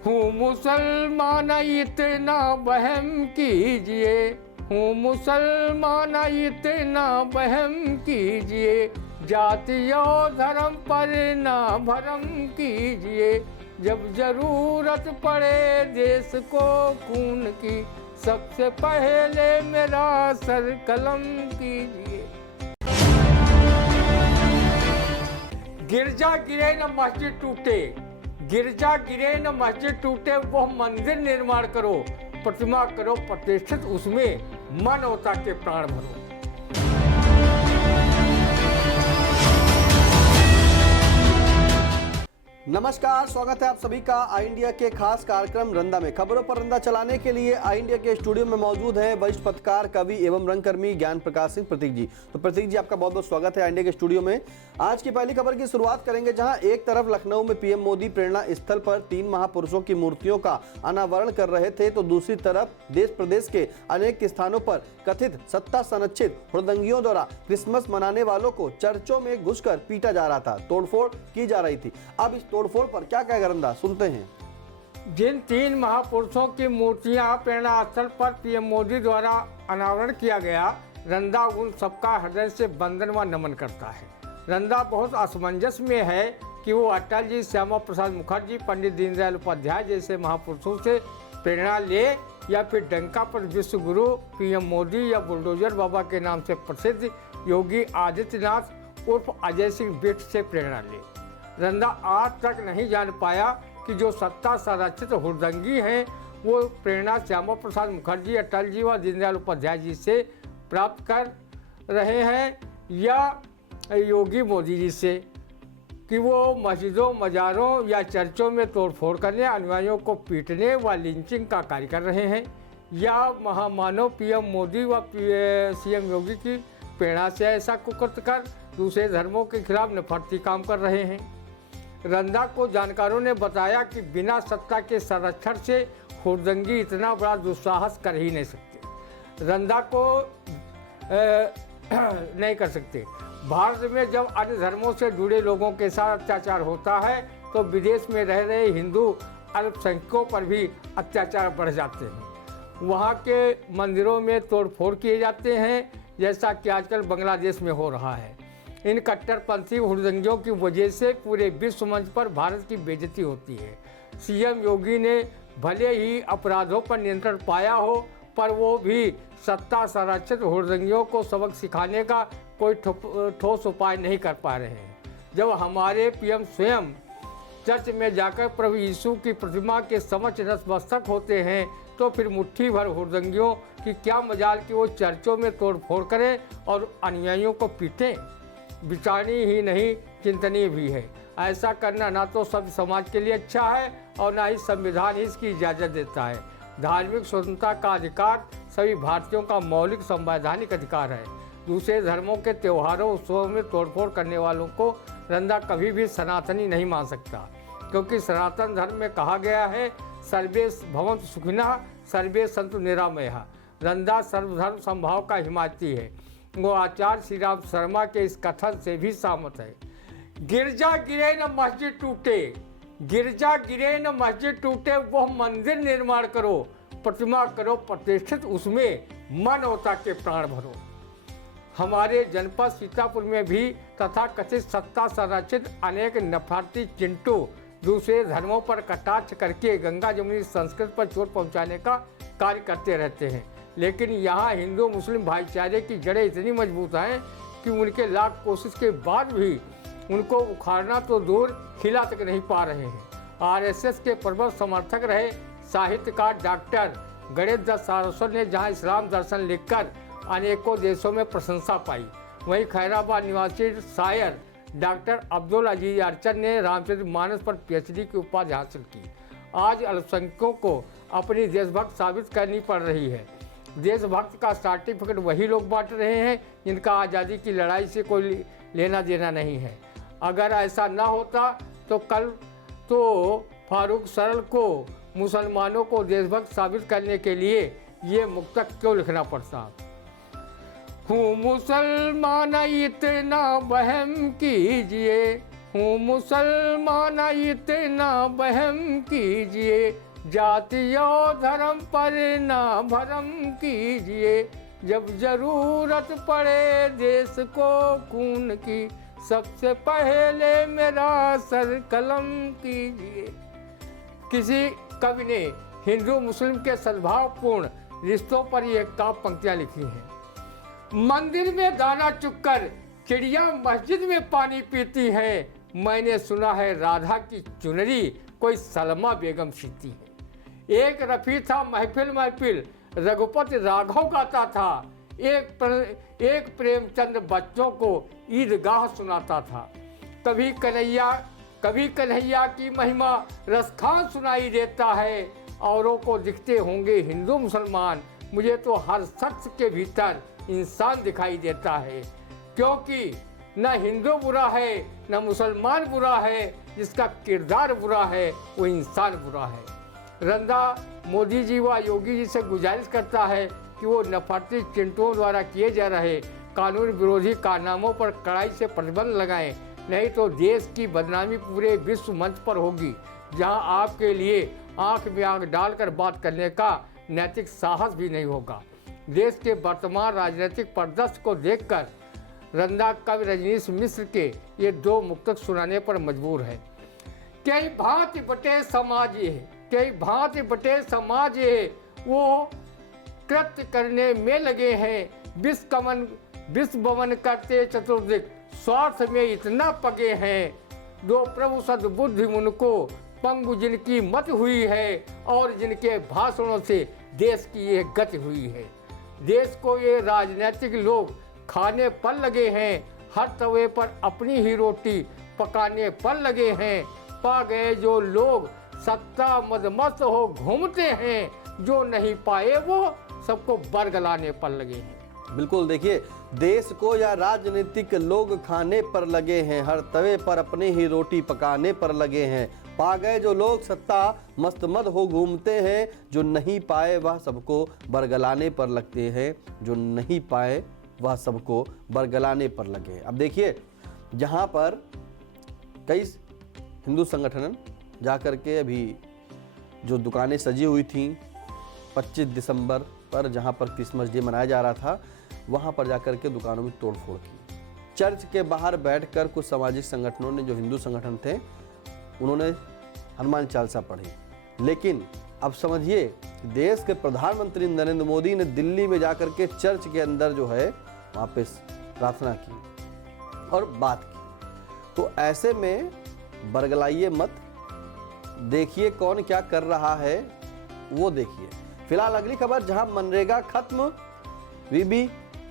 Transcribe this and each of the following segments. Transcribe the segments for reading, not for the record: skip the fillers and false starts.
हूँ मुसलमान इतना वहम कीजिए, हूँ मुसलमान इतना वहम कीजिए, जाति और धर्म पर ना भरम कीजिए, जब जरूरत पड़े देश को खून की, सबसे पहले मेरा सर कलम कीजिए। गिरजा गिरे न मस्जिद टूटे, गिरजा गिरे न मस्जिद टूटे, वह मंदिर निर्माण करो, प्रतिमा करो प्रतिष्ठित, उसमें मानवता के प्राण भरो। नमस्कार, स्वागत है आप सभी का आई इंडिया के खास कार्यक्रम रंदा में। खबरों पर रंदा चलाने के लिए आई इंडिया के स्टूडियो में मौजूद हैं वरिष्ठ पत्रकार, कवि एवं रंगकर्मी ज्ञान प्रकाश सिंह प्रतीक जी। तो प्रतीक जी, आपका बहुत बहुत स्वागत है आई इंडिया के स्टूडियो में। आज की पहली खबर की शुरुआत करेंगे, जहां एक तरफ लखनऊ में पीएम मोदी प्रेरणा स्थल पर 3 महापुरुषों की मूर्तियों का अनावरण कर रहे थे, तो दूसरी तरफ देश प्रदेश के अनेक स्थानों पर कथित सत्ता संरक्षित हुड़दंगियों द्वारा क्रिसमस मनाने वालों को चर्चों में घुसकर पीटा जा रहा था, तोड़फोड़ की जा रही थी। अब इस तोड़फोड़ पर क्या कहेगा रंदा, सुनते हैं। जिन 3 महापुरुषों की मूर्तियां प्रेरणा स्थल पर पीएम मोदी द्वारा अनावरण किया गया, रंदा उन सबका हृदय से वंदन व नमन करता है। रंदा बहुत असमंजस में है कि वो अटल जी, श्यामा प्रसाद मुखर्जी, पंडित दीनदयाल उपाध्याय जैसे महापुरुषों से प्रेरणा ले, या फिर डंका पर विश्व गुरु पीएम मोदी, या बुलडोजर बाबा के नाम से प्रसिद्ध योगी आदित्यनाथ उर्फ अजय सिंह बिष्ट से प्रेरणा ले। रंदा आज तक नहीं जान पाया कि जो सत्ता संरक्षित हुड़दंगी हैं वो प्रेरणा श्यामा प्रसाद मुखर्जी, अटल जी व दीनदयाल उपाध्याय जी से प्राप्त कर रहे हैं, या योगी मोदी जी से, कि वो मस्जिदों, मज़ारों या चर्चों में तोड़फोड़ करने, अनुयायियों को पीटने व लिंचिंग का कार्य कर रहे हैं, या महामानव पीएम मोदी व सीएम योगी की प्रेरणा से ऐसा कुकृत्य कर दूसरे धर्मों के खिलाफ नफरती काम कर रहे हैं। रंदा को जानकारों ने बताया कि बिना सत्ता के संरक्षण से हुड़दंगी इतना बड़ा दुस्साहस कर ही नहीं सकते, रंदा को नहीं कर सकते। भारत में जब अन्य धर्मों से जुड़े लोगों के साथ अत्याचार होता है तो विदेश में रह रहे हिंदू अल्पसंख्यकों पर भी अत्याचार बढ़ जाते हैं। वहाँ के मंदिरों में तोड़फोड़ किए जाते हैं, जैसा कि आजकल बांग्लादेश में हो रहा है। इन कट्टरपंथी हुड़दंगियों की वजह से पूरे विश्व मंच पर भारत की बेइज्जती होती है। सीएम योगी ने भले ही अपराधों पर नियंत्रण पाया हो, पर वो भी सत्ता संरक्षित हुड़दंगियों को सबक सिखाने का कोई ठोस उपाय नहीं कर पा रहे हैं। जब हमारे पीएम स्वयं चर्च में जाकर प्रभु यीशु की प्रतिमा के समक्ष नतमस्तक होते हैं, तो फिर मुट्ठी भर हुड़दंगियों की क्या मजाल कि वो चर्चों में तोड़फोड़ करें और अनुयायियों को पीटें। विचारणीय ही नहीं, चिंतनीय भी है। ऐसा करना ना तो सभ्य समाज के लिए अच्छा है और ना ही संविधान इसकी इजाज़त देता है। धार्मिक स्वतंत्रता का अधिकार सभी भारतीयों का मौलिक संवैधानिक अधिकार है। दूसरे धर्मों के त्योहारों, उत्सवों में तोड़फोड़ करने वालों को रंदा कभी भी सनातनी नहीं मान सकता, क्योंकि सनातन धर्म में कहा गया है, सर्वे भवन्तु सुखिनः, सर्वे सन्तु निरामयाः। रंदा सर्वधर्म समभाव का हिमायती है। वो आचार्य श्री राम शर्मा के इस कथन से भी सहमत है। गिरजा गिरे न मस्जिद टूटे, गिरजा गिरे न मस्जिद टूटे, वह मंदिर निर्माण करो, प्रतिमा करो प्रतिष्ठित, उसमें मानवता के प्राण भरो। हमारे जनपद सीतापुर में भी तथा कथित सत्ता संरक्षित अनेक नफरती चिंटू दूसरे धर्मों पर कटाक्ष करके गंगा जमुनी संस्कृति पर चोट पहुंचाने का कार्य करते रहते हैं। लेकिन यहाँ हिंदू मुस्लिम भाईचारे की जड़ें इतनी मजबूत हैं कि उनके लाख कोशिश के बाद भी उनको उखाड़ना तो दूर, हिला तक नहीं पा रहे हैं। आरएसएस के प्रबल समर्थक रहे साहित्यकार डॉक्टर गणेश दत्त सारस्वत ने जहाँ इस्लाम दर्शन लिखकर अनेकों देशों में प्रशंसा पाई, वहीं खैराबाद निवासी शायर डॉक्टर अब्दुल अजीज अर्चन ने रामचरितमानस पर पीएचडी की उपाधि हासिल की। आज अल्पसंख्यकों को अपनी देशभक्त साबित करनी पड़ रही है। देशभक्त का सर्टिफिकेट वही लोग बांट रहे हैं जिनका आज़ादी की लड़ाई से कोई लेना देना नहीं है। अगर ऐसा ना होता तो कल तो फारूक सरल को मुसलमानों को देशभक्त साबित करने के लिए ये मुक्तक क्यों लिखना पड़ता। हूँ मुसलमान इतना वहम कीजिए, हूँ मुसलमान इतना वहम कीजिए, जाति और धर्म पर ना भरम कीजिए, जब जरूरत पड़े देश को खून की, सबसे पहले मेरा सर कलम कीजिए। किसी कवि ने हिंदू मुस्लिम के सद्भावपूर्ण रिश्तों पर ये काव्य पंक्तियां लिखी हैं। मंदिर में दाना चुगकर चिड़िया मस्जिद में पानी पीती है, मैंने सुना है राधा की चुनरी कोई सलमा बेगम सीती है। एक रफ़ी था महफिल महफिल रघुपति राघव गाता था, एक प्रेमचंद बच्चों को ईदगाह सुनाता था। कभी कन्हैया की महिमा रसखान सुनाई देता है, औरों को दिखते होंगे हिंदू मुसलमान, मुझे तो हर शख्स के भीतर इंसान दिखाई देता है, क्योंकि न हिंदू बुरा है न मुसलमान बुरा है, जिसका किरदार बुरा है वो इंसान बुरा है। रंदा मोदी जी व योगी जी से गुजारिश करता है कि वो नफरती चिंटुओं द्वारा किए जा रहे कानून विरोधी कारनामों पर कड़ाई से प्रतिबंध लगाएं, नहीं तो देश की बदनामी पूरे विश्व मंच पर होगी, जहां आपके लिए आंख में आंख डालकर बात करने का नैतिक साहस भी नहीं होगा। देश के वर्तमान राजनीतिक परिदृश्य को देखकर रंदा कवि रजनीश मिश्र के ये दो मुक्तक सुनाने पर मजबूर है। कई भांति बटे समाज ये, कई भांति बटे समाज ये, वो कृत्य करने में लगे हैं, विश्व बमन करते चतुर्दिक, स्वार्थ में इतना पगे हैं, दो प्रभु सद्बुद्धि उनको पंगु जिनकी मत हुई है, और जिनके भाषणों से देश की ये गति हुई है। देश को ये राजनीतिक लोग खाने पर लगे हैं, हर तवे पर अपनी ही रोटी पकाने पर लगे हैं, पा गए जो लोग सत्ता मदमस्त हो घूमते हैं, जो नहीं पाए वो सबको बरगलाने पर लगे हैं। बिल्कुल, देखिए, देश को या राजनीतिक लोग खाने पर लगे हैं, हर तवे पर अपने ही रोटी पकाने पर लगे हैं, पा गए जो लोग सत्ता मस्त हो घूमते हैं, जो नहीं पाए वह सबको बरगलाने पर लगते हैं, जो नहीं पाए वह सबको बरगलाने पर लगे। अब देखिए, जहाँ पर कई हिंदू संगठन जाकर के अभी जो दुकानें सजी हुई थीं 25 दिसंबर पर, जहाँ पर क्रिसमस डे मनाया जा रहा था, वहाँ पर जाकर के दुकानों में तोड़फोड़ की। चर्च के बाहर बैठकर कुछ सामाजिक संगठनों ने, जो हिंदू संगठन थे, उन्होंने हनुमान चालीसा पढ़ी। लेकिन अब समझिए, देश के प्रधानमंत्री नरेंद्र मोदी ने दिल्ली में जाकर के चर्च के अंदर जो है वहाँ पे प्रार्थना की और बात की। तो ऐसे में बरगलाइए मत, देखिए कौन क्या कर रहा है वो देखिए। फिलहाल अगली खबर, जहां मनरेगा खत्म, वीबी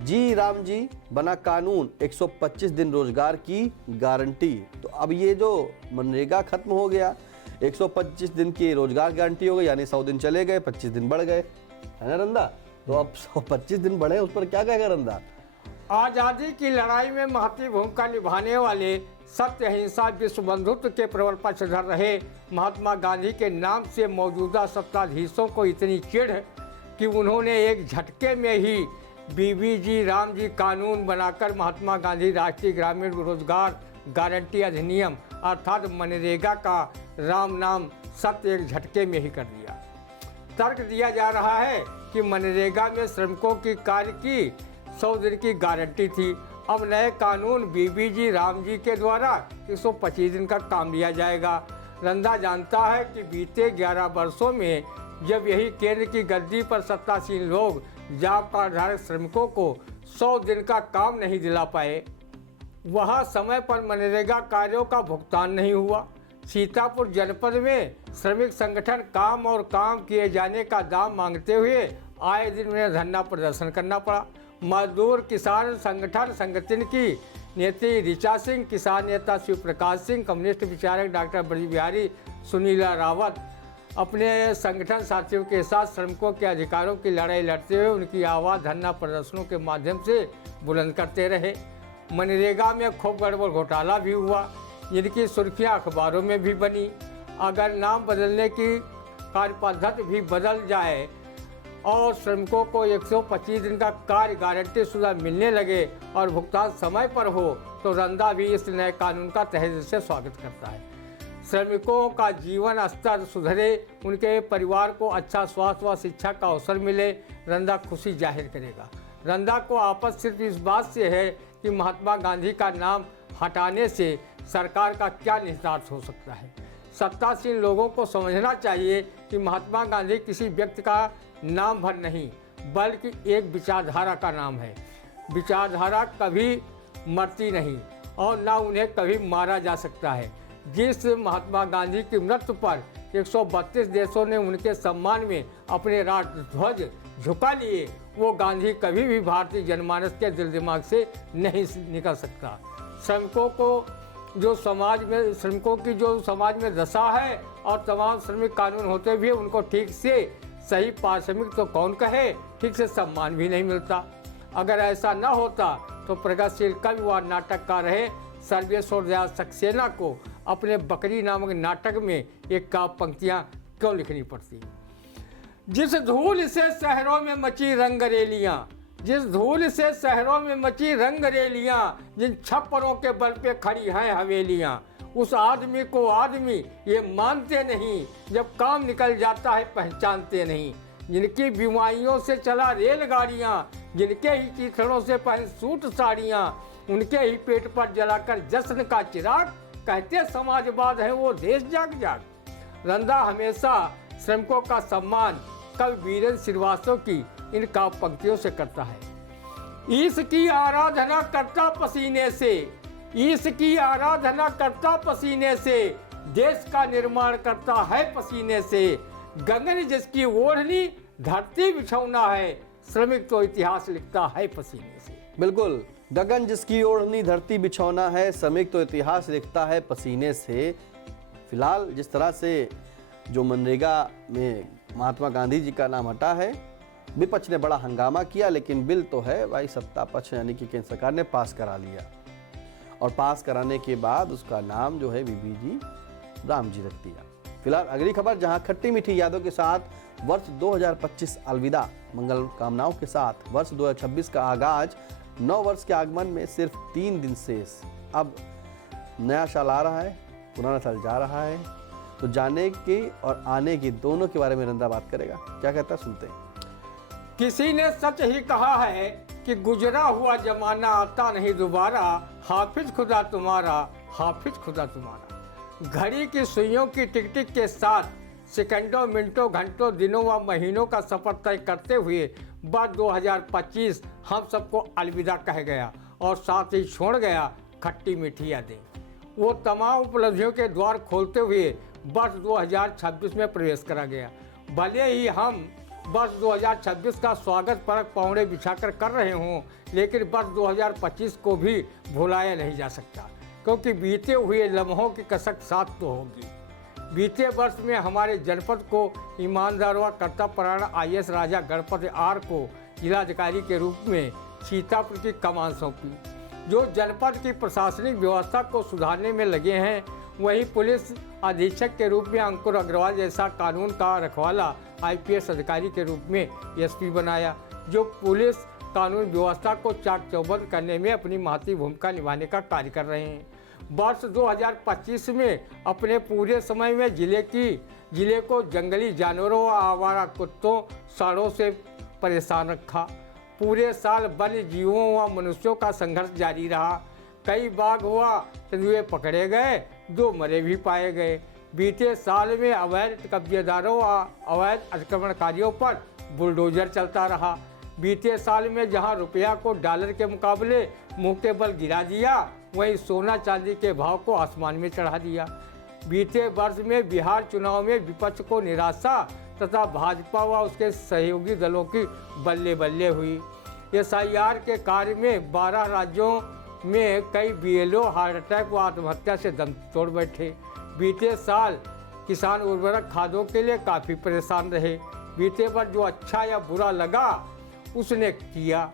जी राम जी बना कानून, 125 दिन रोजगार की गारंटी। तो अब ये जो मनरेगा खत्म हो गया, 125 दिन की रोजगार गारंटी हो गई, यानी 100 दिन चले गए, 25 दिन बढ़ गए, है ना रंदा? तो अब 125 दिन बढ़े, उस पर क्या कहेगा रंदा? आज़ादी की लड़ाई में महती भूमिका निभाने वाले सत्य अहिंसा विश्व बंधुत्व के प्रबल पक्षधर रहे महात्मा गांधी के नाम से मौजूदा सत्ताधीशों को इतनी चिढ़ कि उन्होंने एक झटके में ही बीबीजी राम जी कानून बनाकर महात्मा गांधी राष्ट्रीय ग्रामीण रोजगार गारंटी अधिनियम अर्थात मनरेगा का राम नाम सत्य एक झटके में ही कर दिया। तर्क दिया जा रहा है कि मनरेगा में श्रमिकों की कार्य की 100 दिन की गारंटी थी। अब नए कानून बीबीजी राम जी के द्वारा 125 दिन का काम लिया जाएगा। रंदा जानता है कि बीते 11 वर्षों में जब यही केंद्र की गद्दी पर सत्तासीन लोग जॉब कार्ड धारक श्रमिकों को 100 दिन का काम नहीं दिला पाए, वहाँ समय पर मनरेगा कार्यों का भुगतान नहीं हुआ। सीतापुर जनपद में श्रमिक संगठन काम और काम किए जाने का दाम मांगते हुए आए दिन उन्हें धरना प्रदर्शन करना पड़ा। मजदूर किसान संगठन संगठन की नेत्री ऋचा सिंह, किसान नेता शिव प्रकाश सिंह, कम्युनिस्ट विचारक डॉक्टर ब्रज बिहारी सुनीला रावत अपने संगठन साथियों के साथ श्रमिकों के अधिकारों की लड़ाई लड़ते हुए उनकी आवाज़ धरना प्रदर्शनों के माध्यम से बुलंद करते रहे। मनरेगा में खूब गड़बड़ घोटाला भी हुआ, जिनकी सुर्खियाँ अखबारों में भी बनी। अगर नाम बदलने की कार्य पद्धति भी बदल जाए और श्रमिकों को 125 दिन का कार्य गारंटी शुदा मिलने लगे और भुगतान समय पर हो, तो रंदा भी इस नए कानून का तहे दिल से स्वागत करता है। श्रमिकों का जीवन स्तर सुधरे, उनके परिवार को अच्छा स्वास्थ्य व शिक्षा का अवसर मिले, रंदा खुशी जाहिर करेगा। रंदा को आपत सिर्फ इस बात से है कि महात्मा गांधी का नाम हटाने से सरकार का क्या निहितार्थ हो सकता है। सत्तासीन लोगों को समझना चाहिए कि महात्मा गांधी किसी व्यक्ति का नाम भर नहीं, बल्कि एक विचारधारा का नाम है। विचारधारा कभी मरती नहीं और ना उन्हें कभी मारा जा सकता है। जिस महात्मा गांधी की मृत्यु पर 132 देशों ने उनके सम्मान में अपने राष्ट्र ध्वज झुका लिए, वो गांधी कभी भी भारतीय जनमानस के दिल दिमाग से नहीं निकल सकता। श्रमिकों की जो समाज में दशा है और तमाम श्रमिक कानून होते भी उनको ठीक से सही पारिश्रमिक तो कौन कहे, ठीक से सम्मान भी नहीं मिलता। अगर ऐसा न होता तो प्रगतिशील कवि व नाटककार रहे सर्वेश्वर दयाल सक्सेना को अपने बकरी नामक नाटक में एक काव्य पंक्तियाँ क्यों लिखनी पड़ती। जिस धूल से शहरों में मची रंगरेलियाँ, जिस धूल से शहरों में मची रंगरेलियाँ, जिन छप्परों के बल पे खड़ी हैं हवेलियाँ, उस आदमी को आदमी ये मानते नहीं, जब काम निकल जाता है पहचानते नहीं। जिनकी बीमारियों से चला रेलगाड़ियाँ, जिनके ही चीथड़ों से पहन सूट साड़ियाँ, उनके ही पेट पर जलाकर जश्न का चिराग, कहते समाजवाद है वो देश जाग जाग। रंदा हमेशा श्रमिकों का सम्मान कवि वीरेंद्र श्रीवास्तव की इन काव्य पंक्तियों से करता है। ईश की आराधना करता पसीने से, ईश की आराधना करता पसीने से, देश का निर्माण करता है पसीने से। गगन जिसकी ओढ़नी धरती बिछौना है, श्रमिक तो इतिहास लिखता है पसीने से। बिल्कुल, गगन जिसकी ओढ़नी धरती बिछौना है, श्रमिक तो इतिहास लिखता है पसीने से। फिलहाल जिस तरह से जो मनरेगा में महात्मा गांधी जी का नाम हटा है, विपक्ष ने बड़ा हंगामा किया, लेकिन बिल तो है भाई सत्ता पक्ष यानी कि केंद्र सरकार ने पास करा लिया और पास कराने के बाद उसका नाम जो है बीबी जी राम जी रख दिया। फिलहाल अगली खबर, जहां खट्टी मीठी यादों के साथ वर्ष 2025 अलविदा, मंगल कामनाओं के साथ वर्ष 2026 का आगाज, नव वर्ष के आगमन में सिर्फ 3 दिन शेष। अब नया साल आ रहा है, पुराना साल जा रहा है, तो जाने के और आने के दोनों के बारे में रंदा बात करेगा। क्या कहता है, सुनते हैं। किसी ने सच ही कहा है कि गुजरा हुआ जमाना आता नहीं दोबारा, हाफिज खुदा तुम्हारा, हाफिज खुदा तुम्हारा। घड़ी की सुइयों की टिक टिक के साथ सेकंडों, मिनटों, घंटों, दिनों व महीनों का सफर तय करते हुए वर्ष 2025 हम सबको अलविदा कह गया और साथ ही छोड़ गया खट्टी मीठी यादें। वो तमाम उपलब्धियों के द्वार खोलते हुए वर्ष 2026 में प्रवेश करा गया। भले ही हम वर्ष 2026 का स्वागत परक पौड़े बिछाकर कर रहे हों, लेकिन वर्ष 2025 को भी भुलाया नहीं जा सकता, क्योंकि बीते हुए लम्हों की कसक साथ तो होगी। बीते वर्ष में हमारे जनपद को ईमानदार व कर्तव्यपरायण IAS राजा गणपति R को जिलाधिकारी के रूप में सीतापुर की कमान सौंपी। जो जनपद की प्रशासनिक व्यवस्था को सुधारने में लगे हैं, वहीं पुलिस अधीक्षक के रूप में अंकुर अग्रवाल जैसा कानून का रखवाला IPS अधिकारी के रूप में SP बनाया, जो पुलिस कानून व्यवस्था को चाक चौबंद करने में अपनी महती भूमिका निभाने का कार्य कर रहे हैं। वर्ष 2025 में अपने पूरे समय में जिले को जंगली जानवरों व आवारा कुत्तों, सांडों से परेशान रखा। पूरे साल वन्य जीवों व मनुष्यों का संघर्ष जारी रहा। कई बाघ व तेंदुए पकड़े गए, 2 मरे भी पाए गए। बीते साल में अवैध कब्जेदारों व अवैध अतिक्रमणकारियों पर बुलडोजर चलता रहा। बीते साल में जहां रुपया को डॉलर के मुकाबले मुंह के बल गिरा दिया, वहीं सोना चांदी के भाव को आसमान में चढ़ा दिया। बीते वर्ष में बिहार चुनाव में विपक्ष को निराशा तथा भाजपा व उसके सहयोगी दलों की बल्ले बल्ले हुई। SIR के कार्य में 12 राज्यों में कई BLO हार्ट अटैक व आत्महत्या से दम तोड़ बैठे। बीते साल किसान उर्वरक खादों के लिए काफ़ी परेशान रहे। बीते वर्ष जो अच्छा या बुरा लगा उसने किया।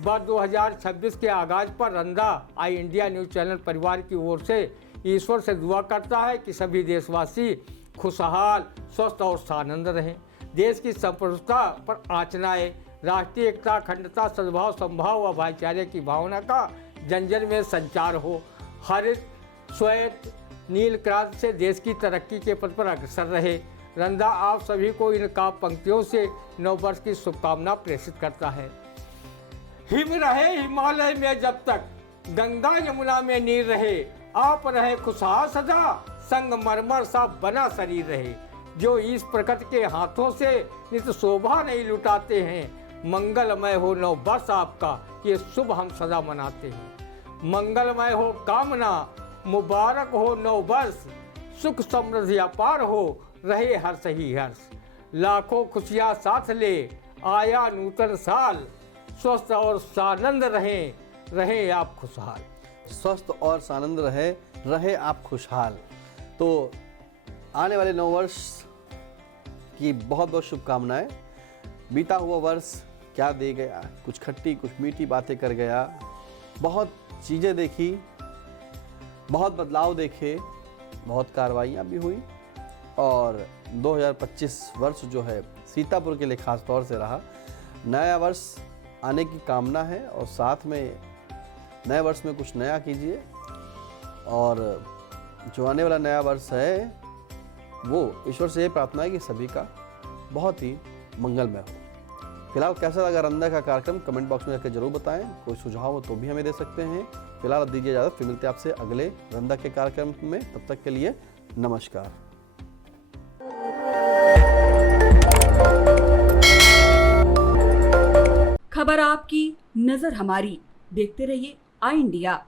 वर्ष 2026 के आगाज पर रंदा आई इंडिया न्यूज़ चैनल परिवार की ओर से ईश्वर से दुआ करता है कि सभी देशवासी खुशहाल, स्वस्थ और सानंद रहें। देश की संप्रभुता पर आँच न आए। राष्ट्रीय एकता, अखंडता, सद्भाव, संभाव व भाईचारे की भावना का जंजल में संचार हो। हरित श्वेत नील क्रांति से देश की तरक्की के पथ पर अग्रसर रहे। रंदा आप सभी को इन काव्य पंक्तियों से नववर्ष की शुभकामना प्रेषित करता है। हिम रहे हिमालय में जब तक, गंगा यमुना में नीर रहे, आप रहे खुशहाल सदा, संगमरमर सा बना शरीर रहे। जो इस प्रकृति के हाथों से नित शोभा नहीं लुटाते हैं, मंगलमय हो नव वर्ष आपका, ये शुभ हम सदा मनाते हैं। मंगलमय हो कामना, मुबारक हो नव वर्ष, सुख समृद्धि अपार हो, रहे हर्ष ही हर्ष। लाखों खुशियाँ साथ ले, आया नूतन साल, स्वस्थ और सानंद रहे आप खुशहाल। स्वस्थ और सानंद रहे आप खुशहाल। तो आने वाले नववर्ष की बहुत बहुत शुभकामनाएं। बीता हुआ वर्ष क्या दे गया, कुछ खट्टी कुछ मीठी बातें कर गया, बहुत चीज़ें देखी, बहुत बदलाव देखे, बहुत कार्रवाइयाँ भी हुई और 2025 वर्ष जो है सीतापुर के लिए ख़ास तौर से रहा। नया वर्ष आने की कामना है और साथ में नए वर्ष में कुछ नया कीजिए और जो आने वाला नया वर्ष है वो ईश्वर से ये प्रार्थना है कि सभी का बहुत ही मंगलमय हो। फिलहाल कैसा लगा रंदा का कार्यक्रम कमेंट बॉक्स में जाकर जरूर बताएं। कोई सुझाव हो तो भी हमें दे सकते हैं। फिलहाल अब दीजिए इजाज़त, फिर मिलते हैं आपसे अगले रंदा के कार्यक्रम में। तब तक के लिए नमस्कार। खबर आपकी, नजर हमारी। देखते रहिए आई इंडिया।